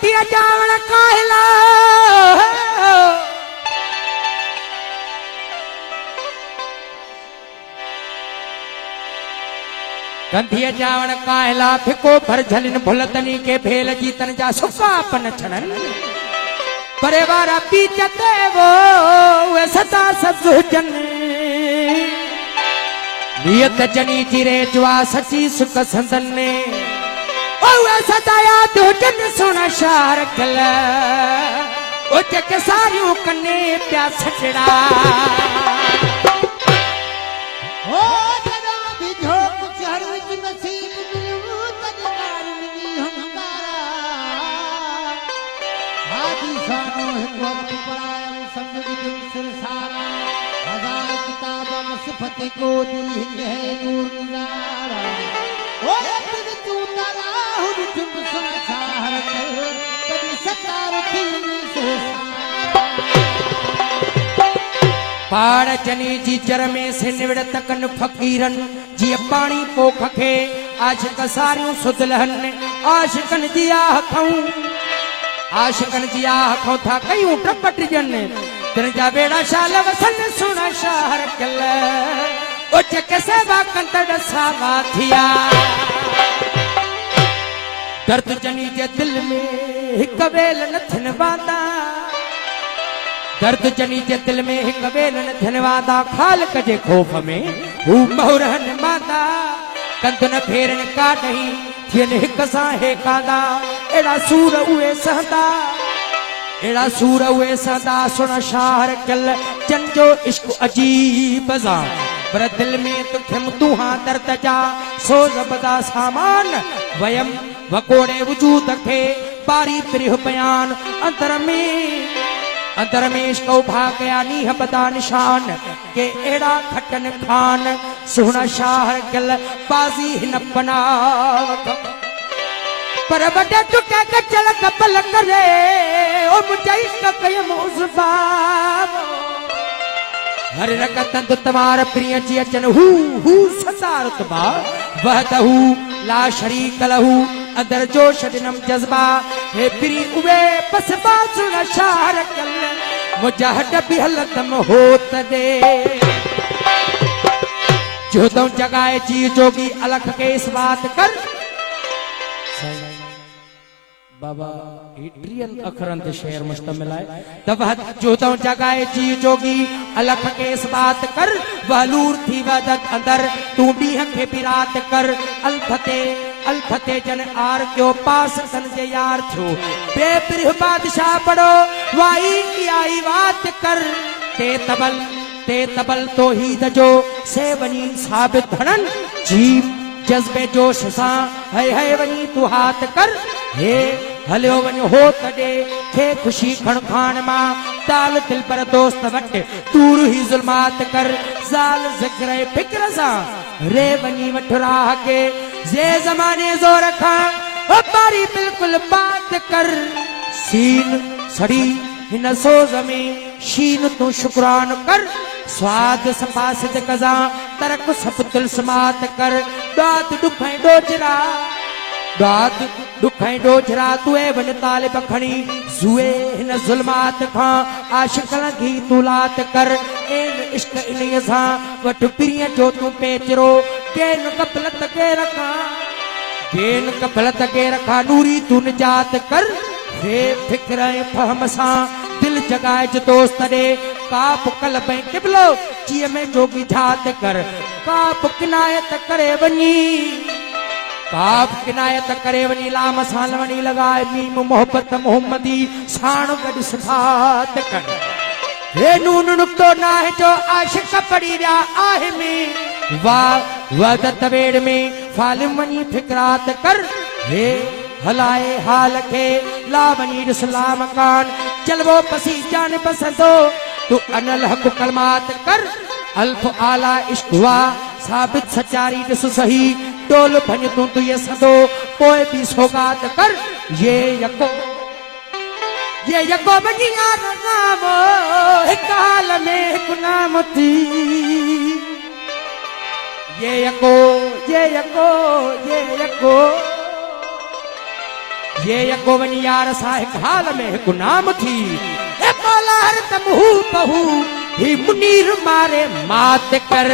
कंठिया जावण काहला कंठिया जावण काहला Fico भर झलिन भुलतनी के भेल जीतन जा सुखापन छनन परेवारा पीचते वो सदा सजुजन नियत जनी जिरे ज्वा सची सुख संदन ने सदाया दुजन सुन शार कल उचक सारियों कन्ने प्यास छड़ा हो जना बिझो चढ़ की नसीब मिलू तजदार मिली हंकारा हादी सानो है वक्त परायम संग दिन सिरसारा हजार किताब सिफत को दिल हिंद है नूर नजारा ओ दिल तू तारा पाड़ जनी जी जर में से निवड़ तकन फकीरन जी पानी पोख खे आशिक सारियों सुदलहन आशिकन जी आह खाऊं था कयूं टपट जन तिन जा बेड़ा शाल वसन सुना शहर कल उचक सेवा कंतड़ सावा थिया दर्द जनी जे दिल में हिक वेल न थिन वादा दर्द जनी जे दिल में हिक वेल न थिन वादा खालक जे खौफ में हू मोहरन मादा कंद न फेरन का नहीं थियन हिक सां हे कादा एड़ा सूर उए सहदा सुन शाहर कल जन जो इश्क अजीब जा पर दिल में तो थिम तुहा दर्द जा सोज बदा सामान वयम वकोड़े वजूद खे बारी प्रिय बयान अंतर में इसको भागया नीह बदा निशान के एड़ा खटन खान सुना शाहर गल बाजी हिन बना पर बड़े टुके कचल कपल करे ओ मुझे ककय मुजबाब हर रकत तमार प्रिय जी अचन हु सदारत बा वहदहु ला शरीक लहु अदर जो शदिनम जज्बा हे प्री उवे बस बासुन शार कल मुजाहद भी हलतम होत दे जो तुम जगाए जी जोगी अलख के इस बात कर बाबा इट्रियन अखरंत शेर मुश्तमिल है तब जो तुम जगाए जी जोगी अलख के इस बात कर वलूर थी वदत अंदर तू भी हके बिरात कर अलफते जन आर क्यों पास सन जे यार थो बेप्रिय बादशाह पड़ो वाई की आई बात कर ते तबल तो ही दजो से बनी साबित धनन जीव जज्बे जोश सा है वनी तू हाथ कर हे हलियो वनी हो तडे खे खुशी खण खान मा ताल दिल पर दोस्त वट दूर ही जुल्मात कर जाल जिक्र फिक्र सा रे वनी वठरा के जे जमाने जोर खा ओ बारी बिल्कुल बात कर सीन सड़ी हिन सोज में शीन तू शुक्रान कर स्वाद सपासित कजा तरक सब दिल समात कर दाद दुखाई डोजरा तुए वन तालिब खणी जुए हिन जुल्मात खां आशिक लगी तुलात कर एन इश्क इन्हीअ सां वठ प्रिय जो तू पेचरो केन कपलत के रखा नूरी तू निजात कर हे फिक्र फहम सां दिल जगाए जो दोस्त दे काप कल पे किबलो चीय में जोगी झात कर काप किनायत करे वनी लाम साल वनी लगाए मीम मोहब्बत मोहम्मदी साण गड सिफात कर हे नून नुक्तो ना है जो आशिक पड़ी व्या आहे में वाह वदत वेड़ में फालिम वनी फिक्रात कर हे हलाए हाल के लावनी इस्लाम कान चलवो पसी जान पसंदो तू अनल हक कलमात कर अल्फ आला इश्क़वा साबित सचारी दिस सही टोल भन तू ये सदो पोए भी सौगात कर ये यको बनिया नाम एक हाल में एक नाम थी ये ये यकोवन यार साहिक हाल में हिकु नाम थी ए मौला हर तमहू कहू ही मुनीर मारे मात कर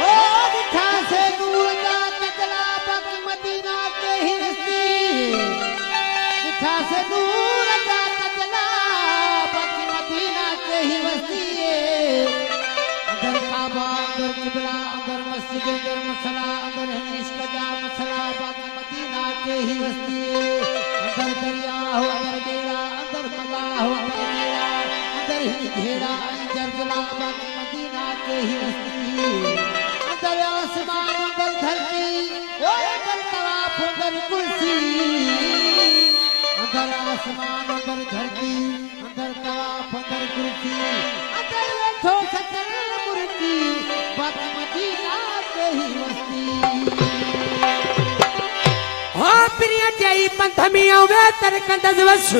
ओ दिखा से दूर का तकला बाकी मदीना के ही नजदीक दिखा से दूर का तकला बाकी मदीना के ही वसीए अगर काबा अगर किबला अगर मस्जिद अगर मसला अगर हनीश का जा मसला बाकी मदीना के ही वसीए अगर दरिया हो अगर डेरा अगर मला हो अगर मेरा अगर ही घेरा जरजला बाकी मदीना के ही वसीए अगर आसमान अगर धरती ओ अगर तवाफ अगर कुर्सी अगर आसमान अगर धरती अगर तवाफ अगर कुर्सी अगर बैठो सकर मुर्गी बाकी मदीना के ही वस्ती हाँ प्रिय जय पंथ में आवे तर कंदज वस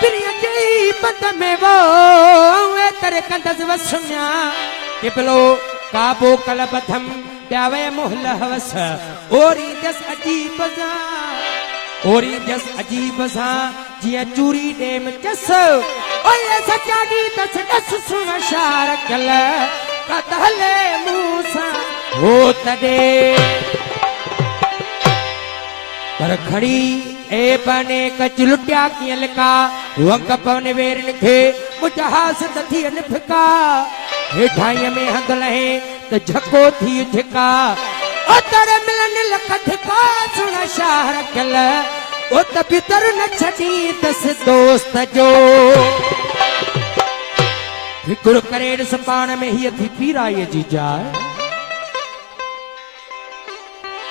प्रिय जय पंथ में वो आवे तर कंदज वस म्या किपलो काबो कलबथम प्यावे मोहल हवस ओरी जस अजीब जा ओरी जस अजीब सा जिया चूरी डेम जस ओए सचाडी दस दस सुन शार कल कतले मूसा हो तदे पर खड़ी ए बने कच लुटिया की लिका वंक पवन वेर लिखे मुजहास थी अनफका हेठाई में हंद लहे त झको थी झका ओ तर मिलन लखत का सुन शार कल ओ त भीतर न छटी दस दोस्त जो फिकुर करे सपान में ही थी पीरा ये जीजा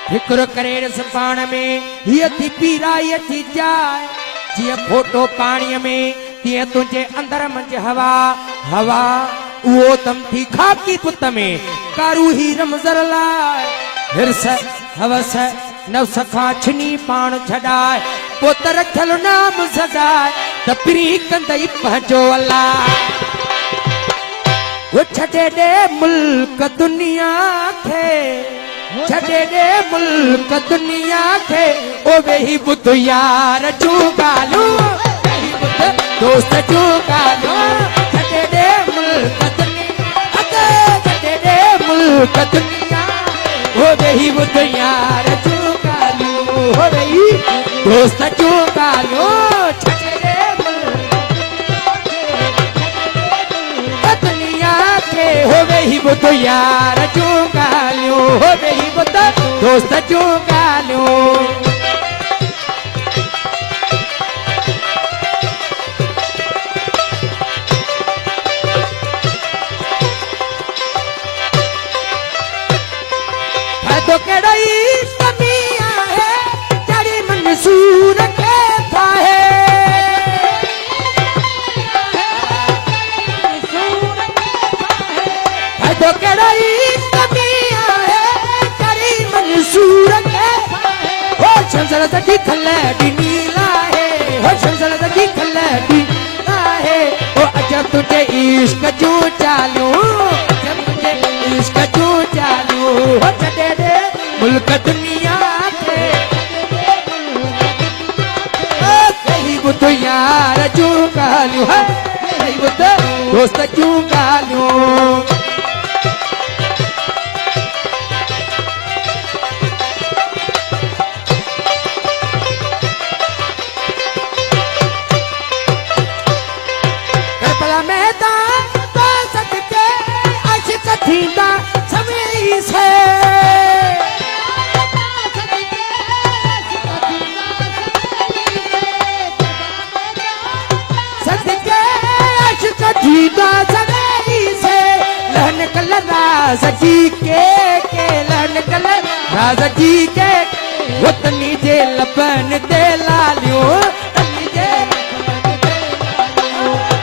फिकुर करे सपान में ही थी पीरा ये जीजा जिया फोटो पानी में तिया तुझे अंदर मंज हवा हवा वो तम थी खाकी पुत में कारू ही रमजर लाए हिरस हवस नव सखा छनी पान छडाए पोतर थल नाम सजाए तपरी कंदई पहजो अल्लाह वो छटे दे मुल्क दुनिया खे छटे दे मुल्क दुनिया खे ओ वेही बुद्ध यार चूगालू वेही बुद्ध दोस्त चूगालू छटे दे मुल्क दुनिया छटे दे मुल्क दुनिया ओ वेही बुद्ध यार चूगालू हो वेही दोस्त चूगालू छटे दे हो वही बुद्ध यार चूगालू हो वही बुद्ध दोस्त चूगालू तो कड़ई कमिया है तेरी मंसूर के फाहे तो कड़ई कमिया है तेरी मंसूर के हो शमशल तकी खल्ले नीला है हो शमशल तकी खल्ले नीला है ओ अजब तुझे इश्क जो चालू जब तुझे इश्क जो चालू हो छड़े दे मुल्क दुनिया के यही बुद्ध यार चूगालू है यही बुद्ध दोस्त चूगालू करबला मैदान तो सदके अशक थींदा सवेई से सदके अशक थींदा सवेई से लहन कल राज जी के लहन कल राज जी के वतनी जे लबन ते लालियो तनी जे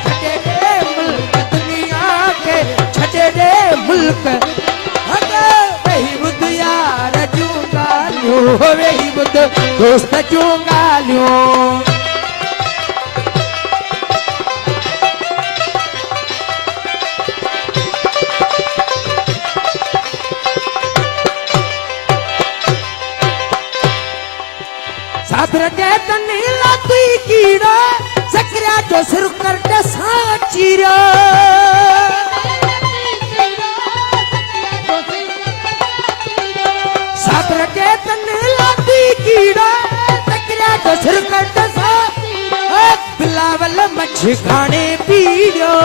छटे दे मुल्क दुनिया के छटे दे मुल्क वही बुद्ध यार चूगालू वही बुद्ध दोस्त चूगालू सादर के तनी लाती कीड़ा सकरिया जो सिर करते साचीरा सादर के तनी लाती कीड़ा सकरिया जो सिर करते साचीरा बिलावल मछ खाने पीड़ो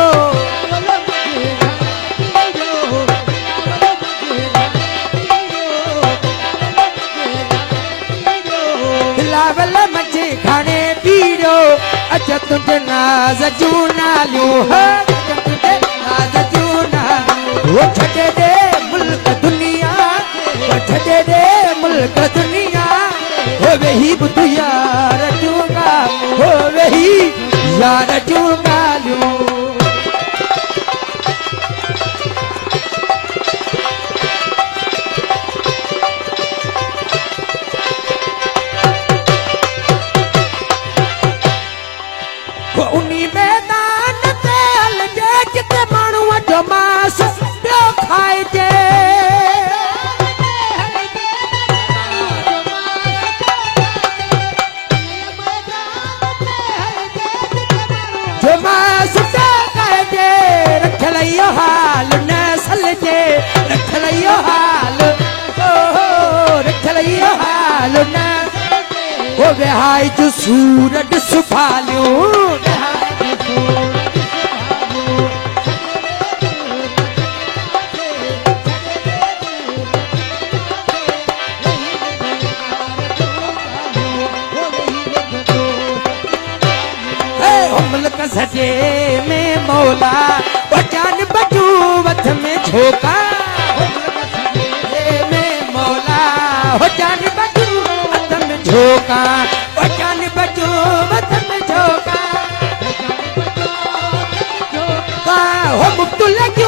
बिलावल मछ खाने पीड़ो अच्छा तुझे नाज जूना लूं तुझे नाज जूना वो छड़े दे मुल्क दुनिया वो छड़े दे मुल्क दुनिया हो वही बुद्ध यार जूंगा हो वही यार जूंगा लूं मास पियो खाइजे जो मास पियो खाइजे रखल इहो हाल नसल जे रखल इहो हाल रखल इहो हाल न ओ विहाई जो सूरज सुभालियो सजे में मौला बचान बचू वथ में झोंका में मौला हो जान बचू वथ में झोंका बचान बचू वथ में झोंका हो मुक्तु लगी